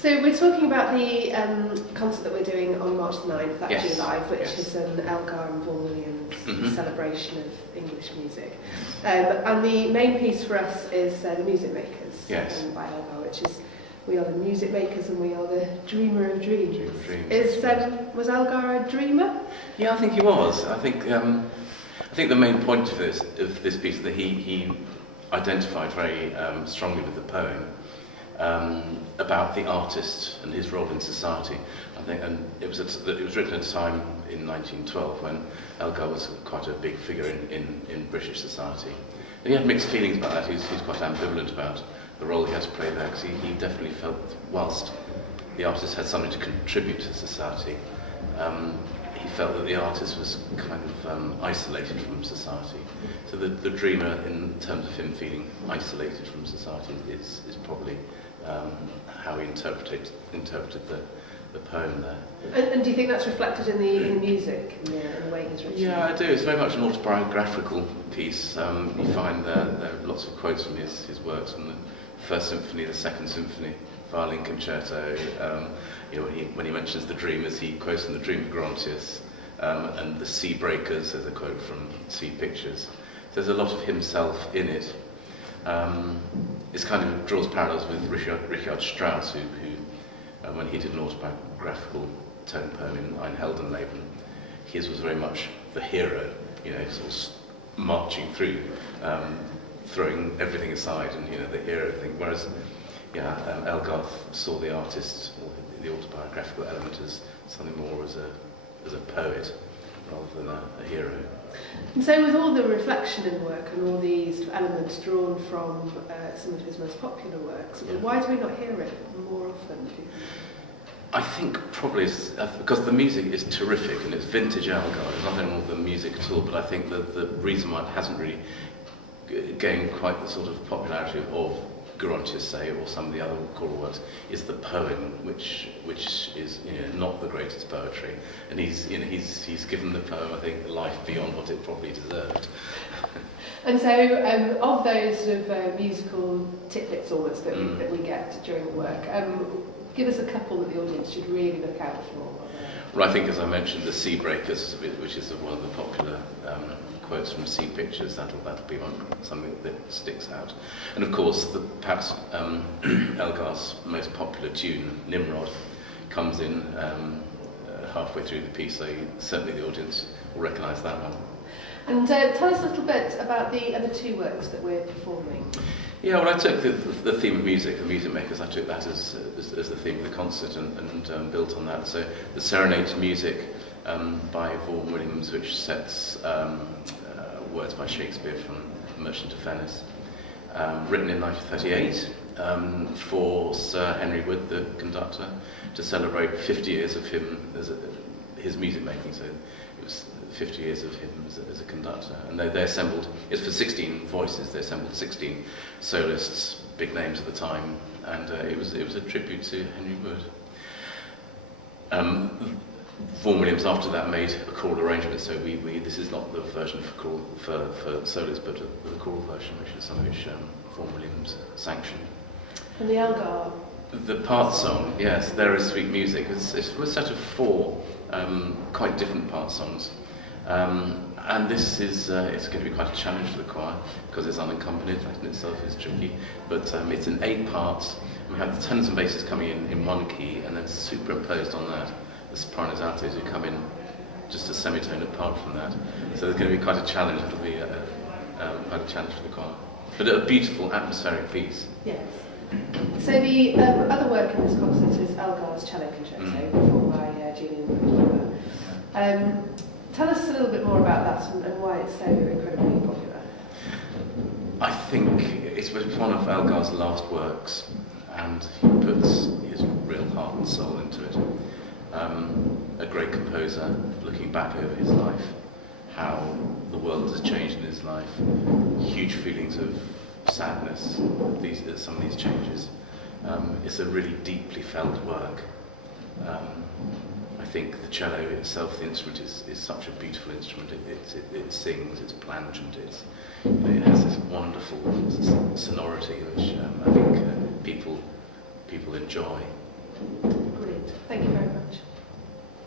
So we're talking about the concert that we're doing on March the 9th, that GLive, which is an Elgar and Vaughan Williams celebration of English music. And the main piece for us is The Music Makers by Elgar, which is we are the music makers and we are the dreamer of dreams. Was Elgar a dreamer? Yeah, I think he was. I think the main point of this piece is that he identified very strongly with the poem. About the artist and his role in society, I think, and it was written at a time in 1912 when Elgar was quite a big figure in British society. And he had mixed feelings about that. He's quite ambivalent about the role he had to play there, because he definitely felt whilst the artist had something to contribute to society, he felt that the artist was kind of isolated from society. So the dreamer, in terms of him feeling isolated from society, is probably how he interpreted the poem there. And do you think that's reflected in the music, in the way he's written? Yeah, I do. It's very much an autobiographical piece. You find there are lots of quotes from his works, from the First Symphony, the Second Symphony, Violin Concerto. When he mentions the Dreamers, he quotes from the Dream of Grontius, and the Sea Breakers. There's a quote from Sea Pictures. There's a lot of himself in it. It kind of draws parallels with Richard Strauss, who when he did an autobiographical tone poem in Ein Heldenleben, his was very much the hero, sort of marching through, throwing everything aside, and the hero thing. Whereas, Elgar saw the artist, or the autobiographical element, as something more as a poet rather than a hero. And so with all the reflection in the work and all these elements drawn from some of his most popular works, why do we not hear it more often, do you think? I think probably it's because the music is terrific and it's vintage Elgar. There's nothing wrong with the music at all, but I think that the reason why it hasn't really gained quite the sort of popularity of Grontius, say, or some of the other choral works, is the poem, which is not the greatest poetry, and he's given the poem, I think, life beyond what it probably deserved. And so, of those sort of musical tidbits almost that we get during the work, give us a couple that the audience should really look out for. Well, I think, as I mentioned, the Sea Breakers, which is one of the popular quotes from Sea Pictures, that'll be something that sticks out. And of course, perhaps Elgar's most popular tune, Nimrod, comes in halfway through the piece, so certainly the audience will recognise that one. And tell us a little bit about the other two works that we're performing. Yeah, well, I took the theme of music, the Music Makers, I took that as the theme of the concert and built on that. So the Serenade to Music by Vaughan Williams, which sets words by Shakespeare from Merchant of Venice, written in 1938 for Sir Henry Wood, the conductor, to celebrate 50 years of him his music making. So it was 50 years of him as a conductor, and they assembled. It's for 16 voices. They assembled 16 soloists, big names at the time, and it was a tribute to Henry Wood. Vaughan Williams after that made a choral arrangement, so this is not the version for soloists, but the choral version, which is something which Vaughan Williams sanctioned. And the Elgar? The part song, yes, There Is Sweet Music. It's a set of 4 quite different part songs. And this is it's going to be quite a challenge for the choir, because it's unaccompanied. That in itself is tricky, but it's in 8 parts. We have the tenors and basses coming in one key, and then superimposed on that, the sopranos, altos who come in just a semitone apart from that. So there's going to be quite a challenge. It'll be quite a challenge for the choir, but a beautiful atmospheric piece. Yes. So the other work in this concert is Elgar's Cello Concerto, performed by Julian. Tell us a little bit more about that and why it's so incredibly popular. I think it's one of Elgar's last works, and he puts his real heart and soul into it. A great composer, looking back over his life, how the world has changed in his life, huge feelings of sadness, some of these changes. It's a really deeply felt work. I think the cello itself, the instrument, is such a beautiful instrument. It sings, it's plangent, it has this wonderful sonority which I think people enjoy.